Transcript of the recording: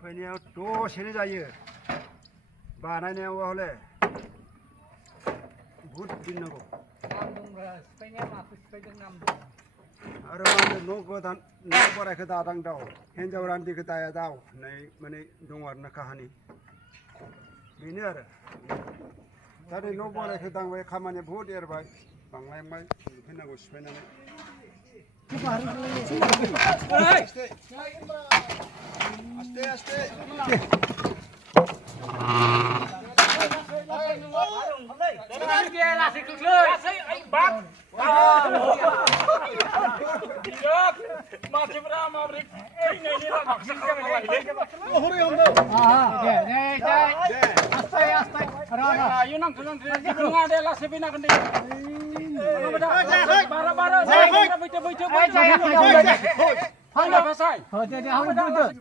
फैनायाव दसेनो जायो बानायनायाव हले बुहुद दिन नांगौ आरो माने न' गोदान न' बोरायखौ दादां दाव हिन्जाव रान्दिखौ दाया दाव होननाय माने दं आरो ना काहानि बेनो आरो दा नै न' बोरायखौ दांबाय खामानिया बुहुद एरबाय बांलांबाय फैनांगौ सिफायनानै आस्ते आस्ते Hãy subscribe cho kênh Ghiền Mì Gõ để không bỏ lỡ